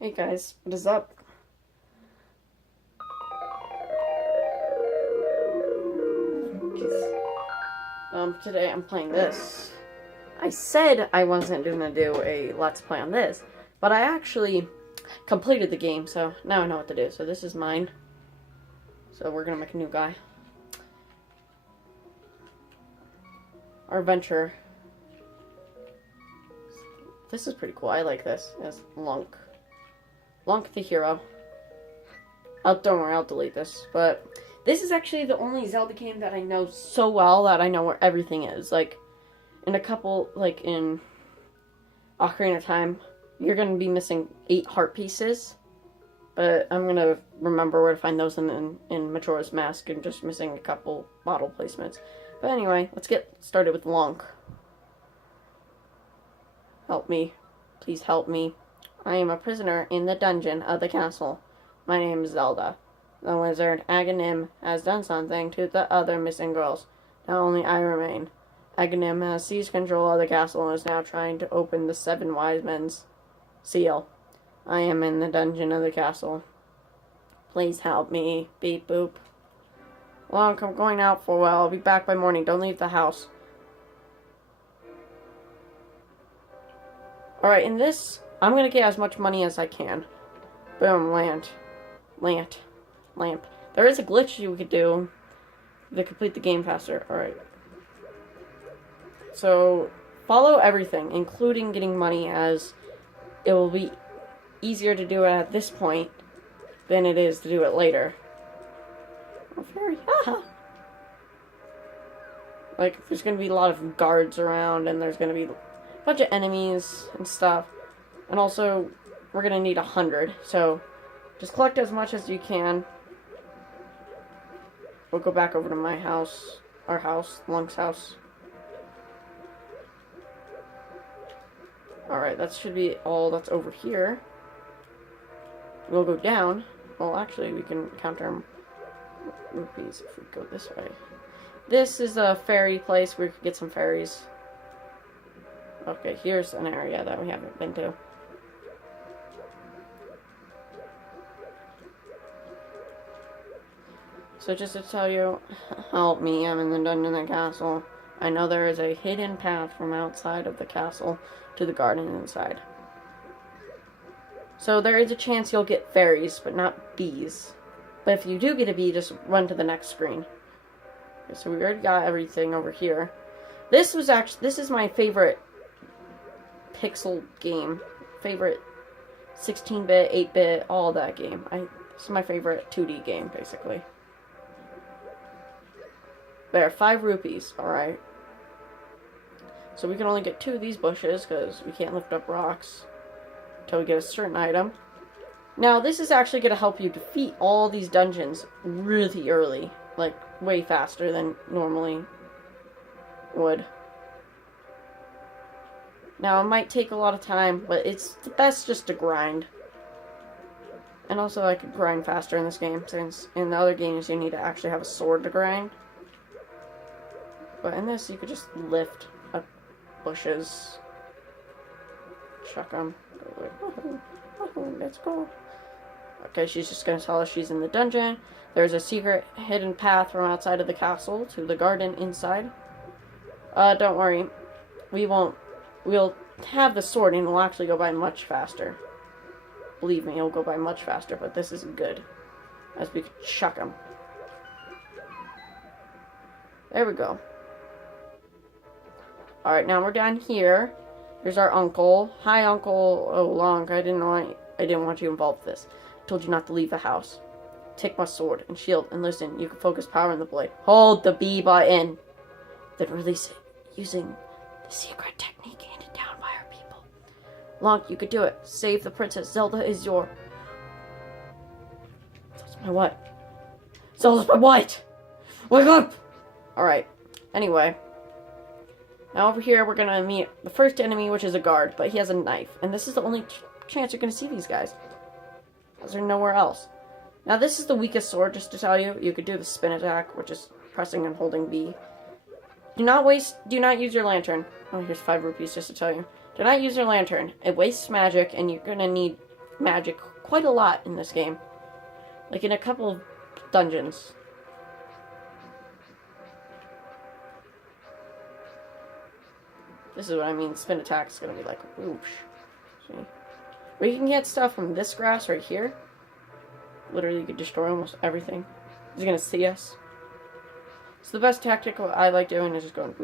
Hey guys, what is up? Jeez. Today I'm playing this. I said I wasn't gonna do a Let's Play on this, but I actually completed the game, so now I know what to do. So this is mine. So we're gonna make a new guy. Our adventure. This is pretty cool. I like this. It's Lunk. Lunk the hero. Oh, don't worry, I'll delete this. But this is actually the only Zelda game that I know so well that I know where everything is. Like, in a couple, like in Ocarina of Time, you're going to be missing 8 heart pieces. But I'm going to remember where to find those in Majora's Mask and just missing a couple bottle placements. But anyway, let's get started with Lunk. Help me. Please help me. I am a prisoner in the dungeon of the castle. My name is Zelda. The wizard, Aghanim, has done something to the other missing girls. Now only I remain. Aghanim has seized control of the castle and is now trying to open the 7 wise men's seal. I am in the dungeon of the castle. Please help me. Beep boop. Well, I'm going out for a while. I'll be back by morning. Don't leave the house. Alright, in this, I'm going to get as much money as I can. Boom, lamp. There is a glitch you could do to complete the game faster. Alright. So, follow everything, including getting money, as it will be easier to do it at this point than it is to do it later. Oh, fairy. Haha. Like, there's going to be a lot of guards around, and there's going to be a bunch of enemies and stuff. And also, we're going to need 100, so just collect as much as you can. We'll go back over to my house, our house, Lunk's house. Alright, that should be all that's over here. We'll go down. Well, actually, we can count our rupees if we go this way. This is a fairy place where we could get some fairies. Okay, here's an area that we haven't been to. So just to tell you, help me, I'm in the dungeon of the castle. I know there is a hidden path from outside of the castle to the garden inside. So there is a chance you'll get fairies, but not bees. But if you do get a bee, just run to the next screen. Okay, so we already got everything over here. This is my favorite pixel game. Favorite 16-bit, 8-bit, all that game. This is my favorite 2D game, basically. There, 5 rupees, alright. So we can only get 2 of these bushes, because we can't lift up rocks until we get a certain item. Now, this is actually going to help you defeat all these dungeons really early. Like, way faster than normally would. Now, it might take a lot of time, but it's best just to grind. And also, I could grind faster in this game, since in the other games you need to actually have a sword to grind. But in this, you could just lift up bushes. Chuck them. Let's go. Okay, she's just going to tell us she's in the dungeon. There's a secret hidden path from outside of the castle to the garden inside. Don't worry. We'll have the sword and it'll actually go by much faster. Believe me, it'll go by much faster, but this isn't good. As we could chuck them. There we go. Alright, now we're down here. Here's our uncle. Hi, Uncle. Oh, Lonk, I didn't want you involved with this. I told you not to leave the house. Take my sword and shield, and listen, you can focus power on the blade. Hold the B button. Then release it, using the secret technique handed down by our people. Lonk, you could do it. Save the princess. Zelda is your... Zelda's my what? Zelda's my what? Wake up! Alright, anyway. Now over here, we're gonna meet the first enemy, which is a guard, but he has a knife. And this is the only chance you're gonna see these guys. Because they're nowhere else. Now this is the weakest sword, just to tell you. You could do the spin attack, which is pressing and holding B. Do not use your lantern. Oh, here's 5 rupees, just to tell you. Do not use your lantern. It wastes magic, and you're gonna need magic quite a lot in this game. Like in a couple of dungeons. This is what I mean. Spin attack is going to be like whoosh. See? We can get stuff from this grass right here. Literally, you could destroy almost everything. He's going to see us. So the best tactic I like doing is just going...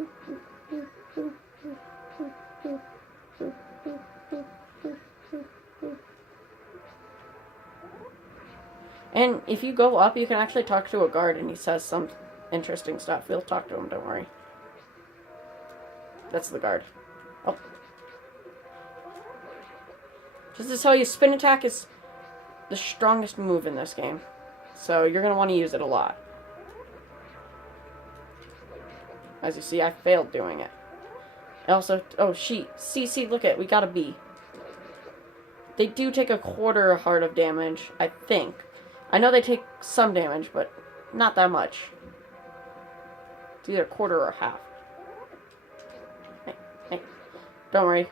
And if you go up, you can actually talk to a guard and he says some interesting stuff. We'll talk to him, don't worry. That's the guard. Oh. Just to tell you, spin attack is the strongest move in this game. So you're going to want to use it a lot. As you see, I failed doing it. I also... Oh, see, look at it. We got a B. They do take a quarter heart of damage, I think. I know they take some damage, but not that much. It's either a quarter or half. Hey. Don't worry.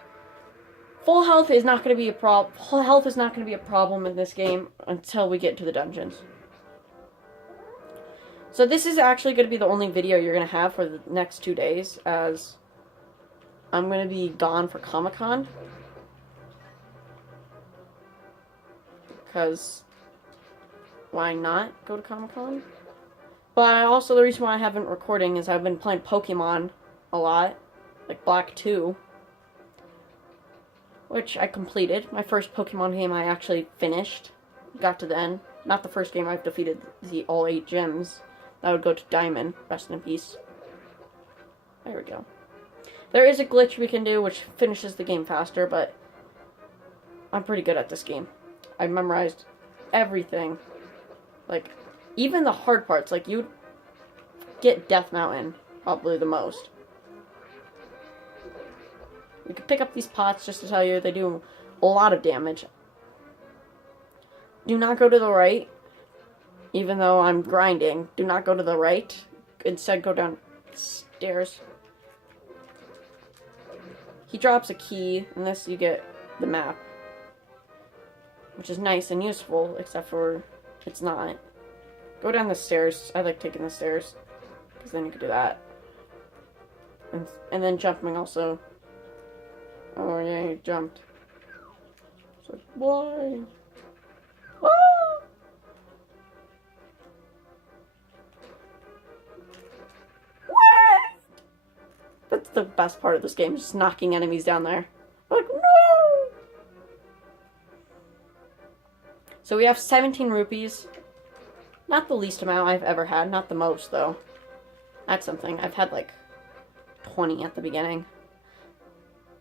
Full health is not going to be a problem. Full health is not going to be a problem in this game until we get to the dungeons. So this is actually going to be the only video you're going to have for the next 2 days, as I'm going to be gone for Comic-Con. Because why not go to Comic-Con? But also the reason why I haven't recording is I've been playing Pokemon a lot, like Black 2, which I completed. My first Pokemon game I actually finished, got to the end. Not the first game I've defeated the all 8 gyms. That would go to Diamond, rest in peace. There we go. There is a glitch we can do which finishes the game faster, but I'm pretty good at this game. I memorized everything. Like, even the hard parts. Like, you'd get Death Mountain, probably the most. You can pick up these pots just to tell you they do a lot of damage. Do not go to the right, even though I'm grinding. Do not go to the right. Instead, go down stairs. He drops a key, and this you get the map. Which is nice and useful, except for it's not. Go down the stairs. I like taking the stairs, because then you can do that. And then jumping also. Oh yeah, you jumped. So why? Ah! What? That's the best part of this game, just knocking enemies down there. Like, no! So we have 17 rupees. Not the least amount I've ever had. Not the most, though. That's something. I've had, like, 20 at the beginning.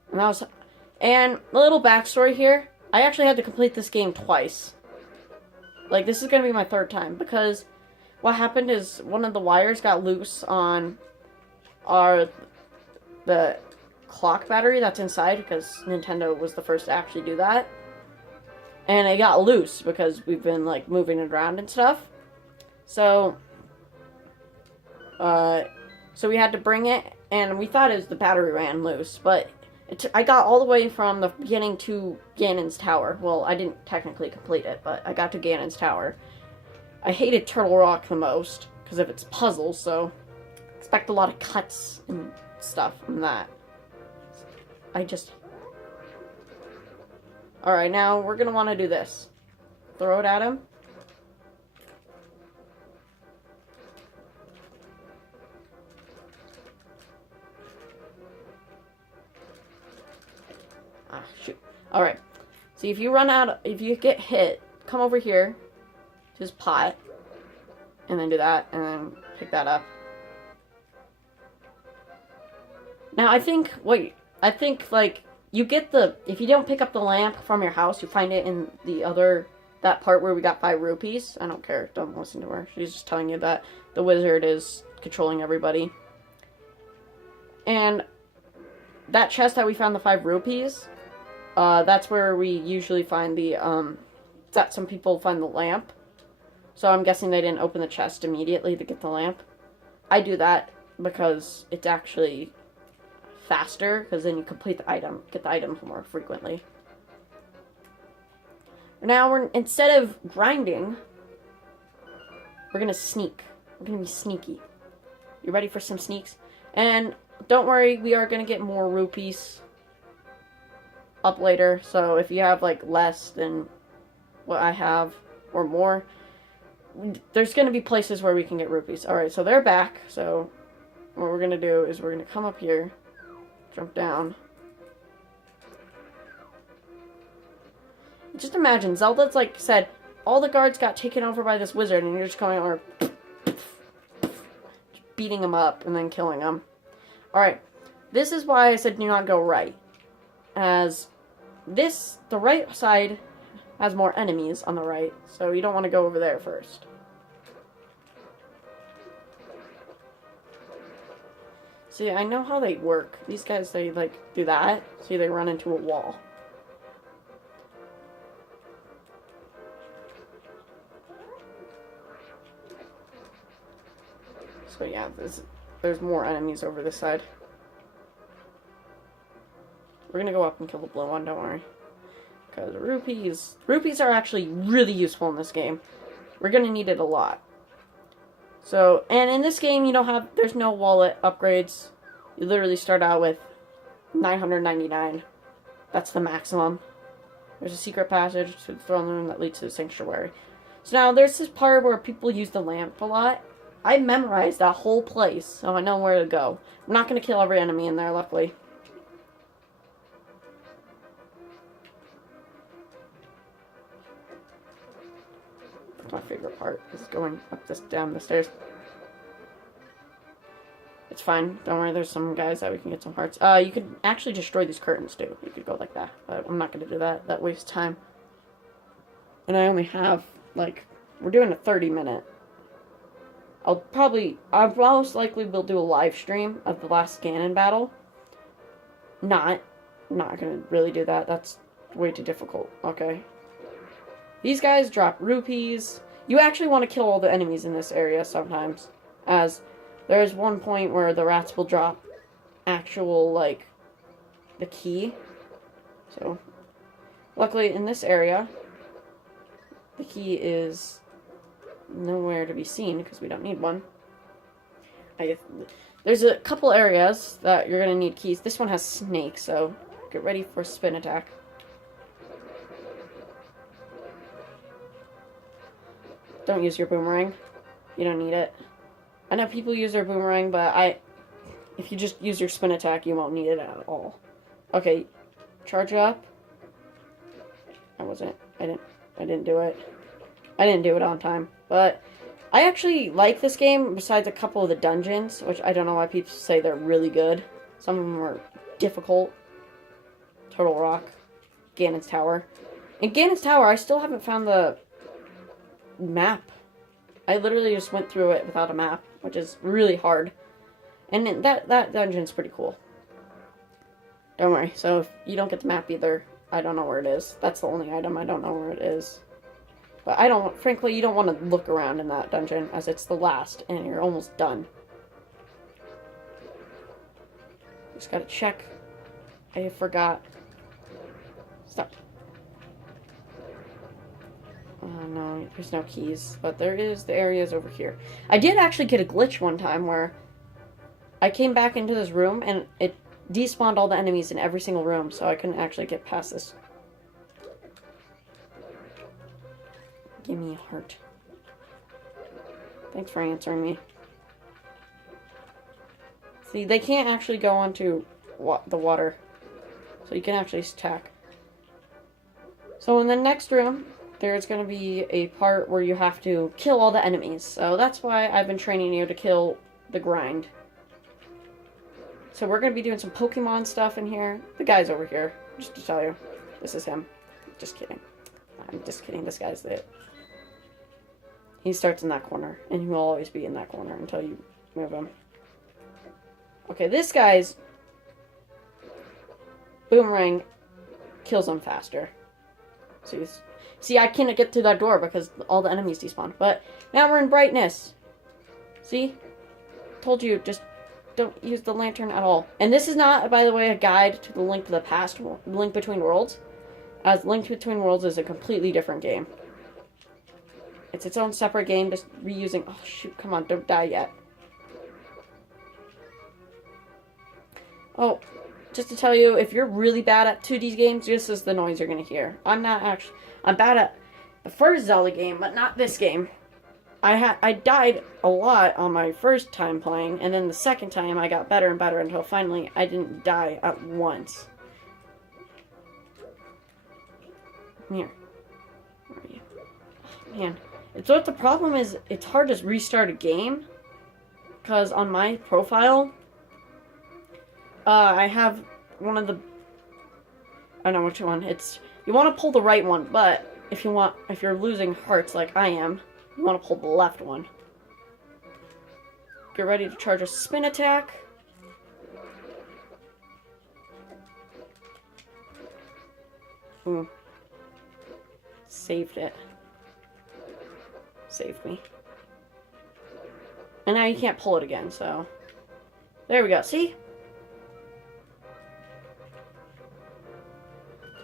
And that was... And a little backstory here. I actually had to complete this game twice. Like, this is going to be my third time. Because what happened is one of the wires got loose on the clock battery that's inside. Because Nintendo was the first to actually do that. And it got loose because we've been, like, moving it around and stuff. So we had to bring it, and we thought it was the battery ran loose, but I got all the way from the beginning to Ganon's Tower. Well, I didn't technically complete it, but I got to Ganon's Tower. I hated Turtle Rock the most, because of its puzzles, so expect a lot of cuts and stuff from that. Alright, now we're going to want to do this. Throw it at him. Ah, shoot. Alright. See, if you get hit, come over here to his pot, and then do that, and then pick that up. Now, I think, like, you get if you don't pick up the lamp from your house, you find it in that part where we got 5 rupees. I don't care, don't listen to her. She's just telling you that the wizard is controlling everybody. And that chest that we found the 5 rupees, that's where we usually find that some people find the lamp. So I'm guessing they didn't open the chest immediately to get the lamp. I do that because it's actually faster, because then you complete the item, get the item more frequently. Now, instead of grinding, we're going to sneak. We're going to be sneaky. You ready for some sneaks? And don't worry, we are going to get more rupees up later. So if you have, like, less than what I have or more, there's going to be places where we can get rupees. Alright, so they're back. So what we're going to do is we're going to come up here, jump down. Just imagine, Zelda's like said, all the guards got taken over by this wizard, and you're just going over, beating them up and then killing them. Alright, this is why I said do not go right. As this, the right side has more enemies on the right, so you don't want to go over there first. See, I know how they work. These guys, they like do that. See, they run into a wall. So yeah, there's more enemies over this side. We're gonna go up and kill the blue one, don't worry. Because rupees are actually really useful in this game. We're gonna need it a lot. So, and in this game, there's no wallet upgrades. You literally start out with 999. That's the maximum. There's a secret passage to the throne room that leads to the sanctuary. So now, there's this part where people use the lamp a lot. I memorized that whole place, so I know where to go. I'm not going to kill every enemy in there, luckily. That's my favorite part, is going up down the stairs. It's fine. Don't worry, there's some guys that we can get some hearts. You could actually destroy these curtains, too. You could go like that, but I'm not going to do that. That wastes time. And I only have, we're doing a 30-minute. I most likely will do a live stream of the last Ganon battle. Not gonna really do that. That's way too difficult. Okay. These guys drop rupees. You actually want to kill all the enemies in this area sometimes. As there is one point where the rats will drop actual, the key. So, luckily in this area, the key is nowhere to be seen because we don't need one. There's a couple areas that you're going to need keys. This one has snakes, so get ready for a spin attack. Don't use your boomerang. You don't need it. I know people use their boomerang, but if you just use your spin attack, you won't need it at all. Okay, charge up. I didn't do it. I didn't do it on time. But I actually like this game, besides a couple of the dungeons, which I don't know why people say they're really good. Some of them are difficult. Turtle Rock, Ganon's Tower. In Ganon's Tower, I still haven't found the map. I literally just went through it without a map, which is really hard. And that dungeon's pretty cool. Don't worry, so if you don't get the map either, I don't know where it is. That's the only item I don't know where it is. But frankly, you don't want to look around in that dungeon, as it's the last, and you're almost done. Just gotta check. I forgot. Stop. Oh no, there's no keys. But there is the areas over here. I did actually get a glitch one time where I came back into this room, and it despawned all the enemies in every single room, so I couldn't actually get past this. Give me a heart. Thanks for answering me. See, they can't actually go onto the water. So you can actually attack. So in the next room, there's going to be a part where you have to kill all the enemies. So that's why I've been training you to kill the grind. So we're going to be doing some Pokemon stuff in here. The guy's over here, just to tell you. This is him. Just kidding. I'm just kidding. This guy's it. He starts in that corner, and he will always be in that corner until you move him. Okay, this guy's boomerang kills him faster. See, I can't get through that door because all the enemies despawn. But now we're in brightness. See? Told you, just don't use the lantern at all. And this is not, by the way, a guide to the Link to the Past, Link Between Worlds. as Link Between Worlds is a completely different game. It's its own separate game, just reusing... Oh, shoot, come on, don't die yet. Oh, just to tell you, if you're really bad at 2D games, this is the noise you're going to hear. I'm not actually... I'm bad at the first Zelda game, but not this game. I died a lot on my first time playing, and then the second time I got better and better until finally I didn't die at once. Come here. Where are you? Oh, man. It's what the problem is, it's hard to restart a game, because on my profile, I have one of the... I don't know which one. It's... You want to pull the right one, but if you're losing hearts like I am, you want to pull the left one. Get ready to charge a spin attack. Ooh. Saved it. Saved me. And now you can't pull it again, so... There we go. See?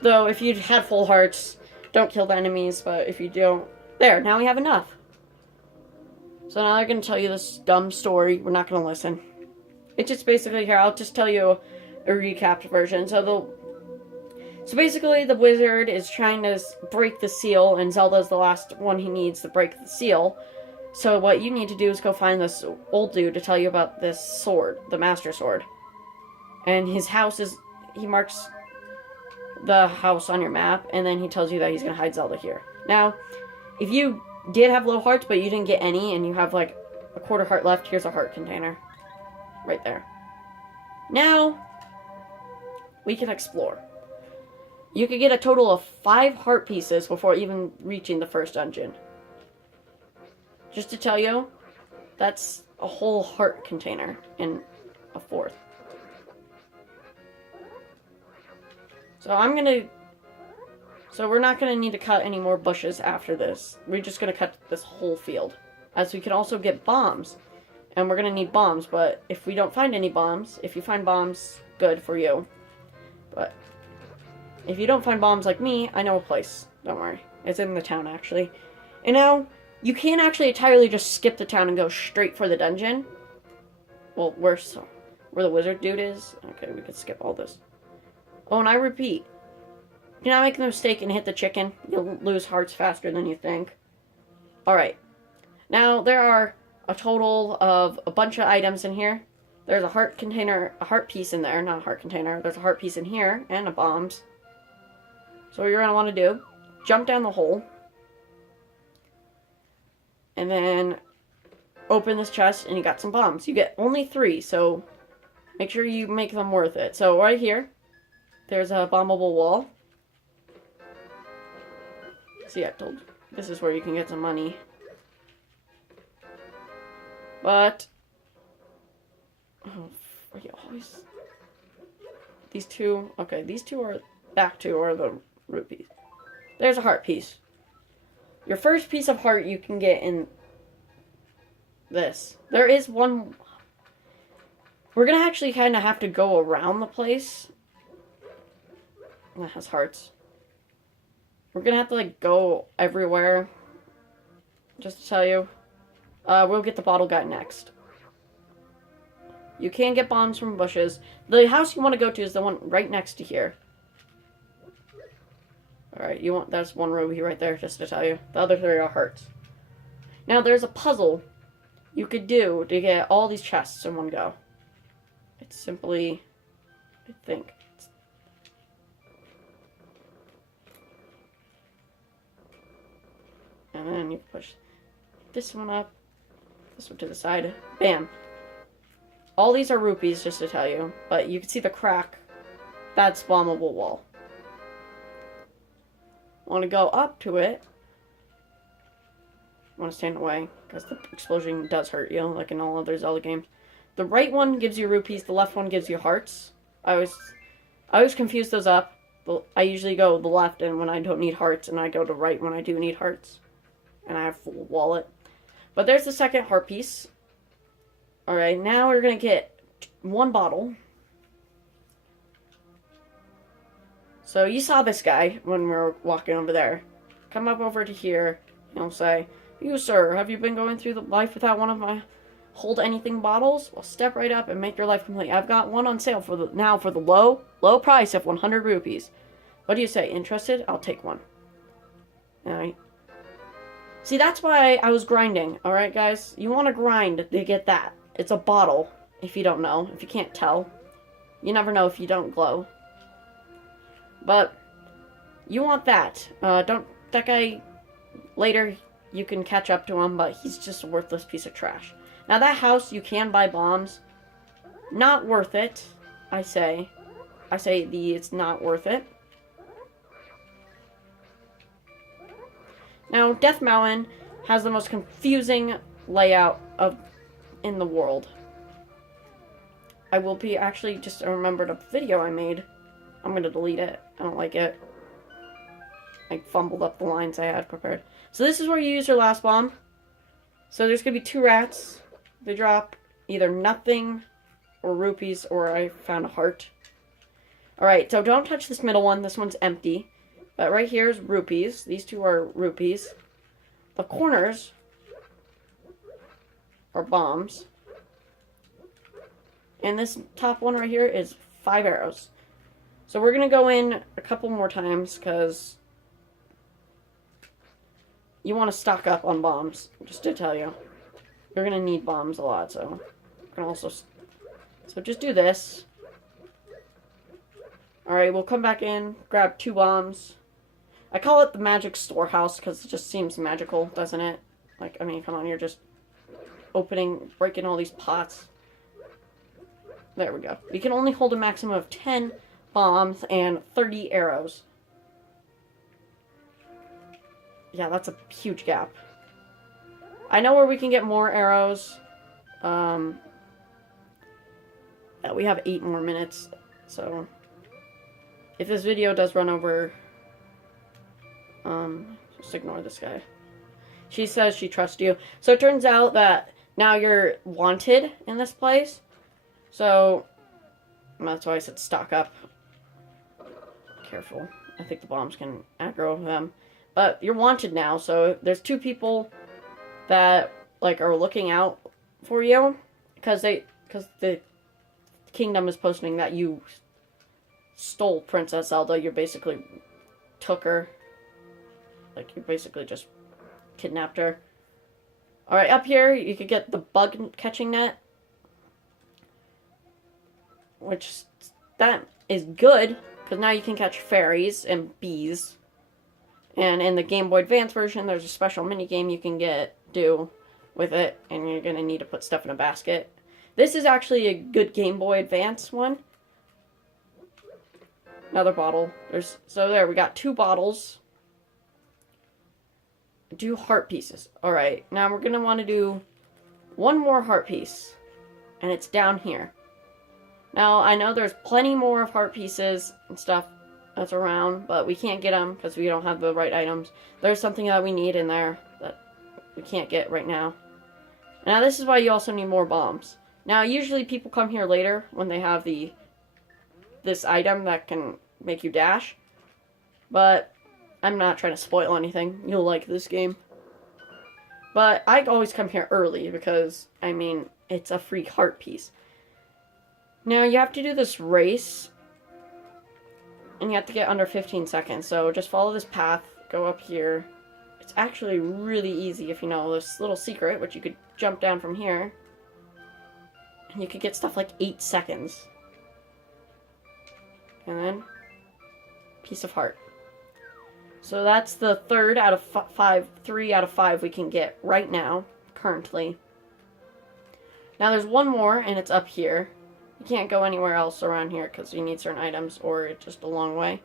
Though, if you had full hearts, don't kill the enemies, but if you don't... There, now we have enough. So now they're going to tell you this dumb story. We're not going to listen. It's just basically here. I'll just tell you a recapped version. So basically the wizard is trying to break the seal, and Zelda's the last one he needs to break the seal. So what you need to do is go find this old dude to tell you about this sword, the Master Sword. And his house is... He marks the house on your map, and then he tells you that he's going to hide Zelda here. Now, if you did have low hearts, but you didn't get any, and you have like a quarter heart left, here's a heart container. Right there. Now, we can explore. You could get a total of 5 heart pieces before even reaching the first dungeon. Just to tell you, that's a whole heart container in a 4th. So we're not going to need to cut any more bushes after this. We're just going to cut this whole field. As we can also get bombs. And we're going to need bombs, but if we don't find any bombs, if you find bombs, good for you. But if you don't find bombs like me, I know a place. Don't worry. It's in the town, actually. And now, you can't actually entirely just skip the town and go straight for the dungeon. Well, where the wizard dude is. Okay, we could skip all this. Oh, and I repeat. Do not make the mistake and hit the chicken. You'll lose hearts faster than you think. Alright. Now, there are a total of a bunch of items in here. There's a heart container, a heart piece in there. Not a heart container. There's a heart piece in here, and a bombs. So what you're going to want to do, jump down the hole. And then open this chest, and you got some bombs. You get only 3, so make sure you make them worth it. So right here, there's a bombable wall. See, I told you. This is where you can get some money. But... Oh, are you always... These two... Okay, these two are... Back two are the rupees. There's a heart piece. Your first piece of heart you can get in... this. There is one... We're gonna actually kind of have to go around the place. That has hearts. We're gonna have to, like, go everywhere. Just to tell you. We'll get the bottle guy next. You can get bombs from bushes. The house you want to go to is the one right next to here. Alright, that's one ruby right there, just to tell you. The other 3 are hearts. Now, there's a puzzle you could do to get all these chests in one go. It's simply... I think... And then you push this one up, this one to the side. Bam. All these are rupees, just to tell you. But you can see the crack. That's bombable wall. Want to go up to it. Want to stand away, because the explosion does hurt you, like in all other Zelda games. The right one gives you rupees, the left one gives you hearts. I always confuse those up. I usually go the left and when I don't need hearts, and I go to right when I do need hearts. And I have full wallet. But there's the second heart piece. Alright, now we're going to get 1 bottle. So you saw this guy when we were walking over there. Come up over to here. He'll say, "You, sir, have you been going through the life without one of my hold anything bottles? Well, step right up and make your life complete. I've got one on sale for the low price of 100 rupees. What do you say? Interested? I'll take one." Alright. See, that's why I was grinding. Alright, guys? You want to grind to get that. It's a bottle, if you don't know. If you can't tell. You never know if you don't glow. But, you want that. That guy, later you can catch up to him, but he's just a worthless piece of trash. Now, that house, you can buy bombs. Not worth it, I say. It's not worth it. Now, Death Mountain has the most confusing layout in the world. I will be actually just remembered a video I made. I'm going to delete it. I don't like it. I fumbled up the lines I had prepared. So this is where you use your last bomb. So there's going to be 2 rats. They drop either nothing or rupees, or I found a heart. Alright, so don't touch this middle one. This one's empty. But right here is rupees. These 2 are rupees. The corners are bombs. And this top one right here is 5 arrows. So we're going to go in a couple more times because you want to stock up on bombs, just to tell you. You're going to need bombs a lot, so you can also... So just do this. Alright, we'll come back in, grab 2 bombs. I call it the magic storehouse because it just seems magical, doesn't it? Like, I mean, come on, you're just breaking all these pots. There we go. We can only hold a maximum of 10 bombs and 30 arrows. Yeah, that's a huge gap. I know where we can get more arrows. We have 8 more minutes, so if this video does run over, just ignore this guy. She says she trusts you. So it turns out that now you're wanted in this place. So that's why I said stock up. Careful. I think the bombs can aggro them. But you're wanted now, so there's 2 people that like are looking out for you because the kingdom is posting that you stole Princess Zelda. You basically took her. Like, you basically just kidnapped her. Alright, up here, you could get the bug catching net. Which, that is good, because now you can catch fairies and bees. And in the Game Boy Advance version, there's a special minigame you can do with it, and you're going to need to put stuff in a basket. This is actually a good Game Boy Advance one. Another bottle. So there, we got 2 bottles. Do heart pieces. Alright, now we're going to want to do 1 more heart piece. And it's down here. Now, I know there's plenty more of heart pieces and stuff that's around, but we can't get them because we don't have the right items. There's something that we need in there that we can't get right now. Now, this is why you also need more bombs. Now, usually people come here later when they have this item that can make you dash. But I'm not trying to spoil anything. You'll like this game. But I always come here early because, I mean, it's a free heart piece. Now, you have to do this race. And you have to get under 15 seconds. So just follow this path. Go up here. It's actually really easy if you know this little secret, which you could jump down from here. And you could get stuff like 8 seconds. And then, piece of heart. So that's the 3rd out of 5, 3 out of 5 we can get right now, currently. Now there's 1 more, and it's up here. You can't go anywhere else around here because you need certain items, or it's just a long way.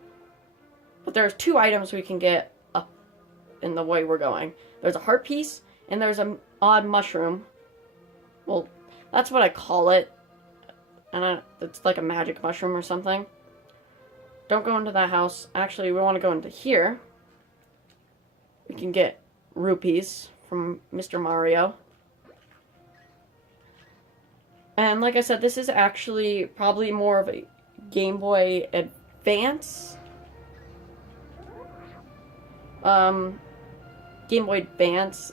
But there's 2 items we can get up in the way we're going. There's a heart piece, and there's an odd mushroom. Well, that's what I call it. And it's like a magic mushroom or something. Don't go into that house. Actually, we want to go into here. We can get rupees from Mr. Mario. And like I said, this is actually probably more of a Game Boy Advance Game Boy Advance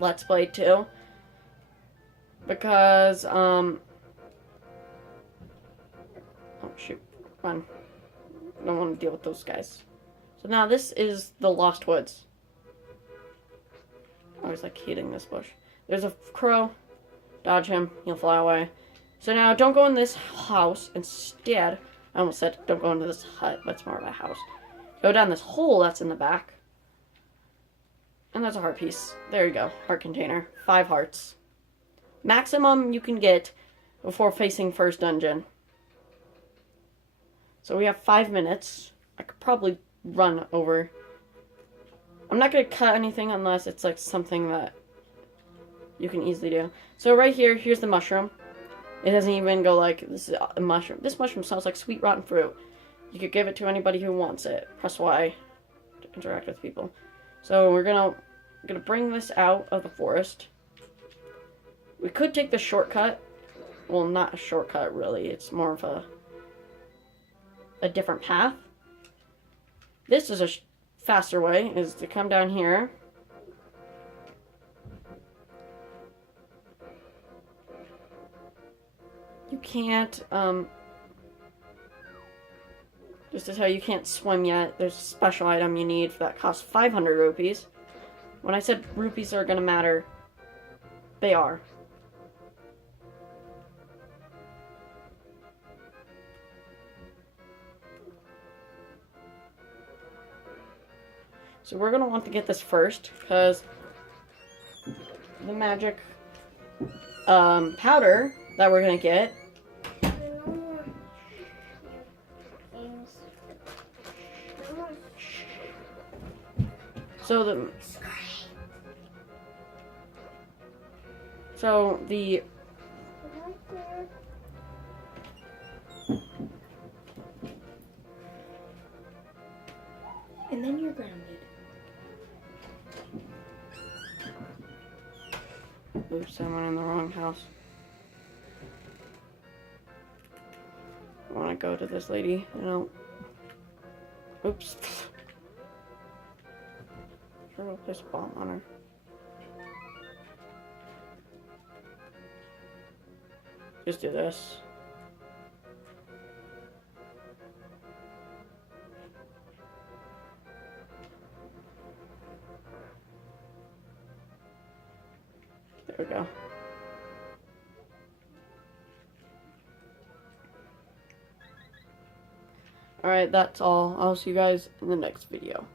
Let's Play too. Because, oh shoot, run. I don't want to deal with those guys. So now this is the Lost Woods. I always like hitting this bush. There's a crow. Dodge him. He'll fly away. So now don't go in this house. Instead, I almost said don't go into this hut, but it's more of a house. Go down this hole that's in the back. And there's a heart piece. There you go. Heart container. 5 hearts. Maximum you can get before facing first dungeon. So we have 5 minutes. I could probably run over. I'm not going to cut anything unless it's like something that you can easily do. So right here, here's the mushroom. It doesn't even go like, this is a mushroom. This mushroom smells like sweet rotten fruit. You could give it to anybody who wants it. Press Y to interact with people. So we're gonna bring this out of the forest. We could take the shortcut. Well, not a shortcut really. It's more of a different path. This is a faster way, is to come down here. You can't, just to tell you, you can't swim yet. There's a special item you need that costs 500 rupees. When I said rupees are gonna matter, they are. So we're going to want to get this first, because the magic powder that we're going to get so the and then you're grounded. Oops, I went in the wrong house. I want to go to this lady. I don't. Oops. Sure, we'll place a bomb on her. Just do this. There we go. Alright, that's all. I'll see you guys in the next video.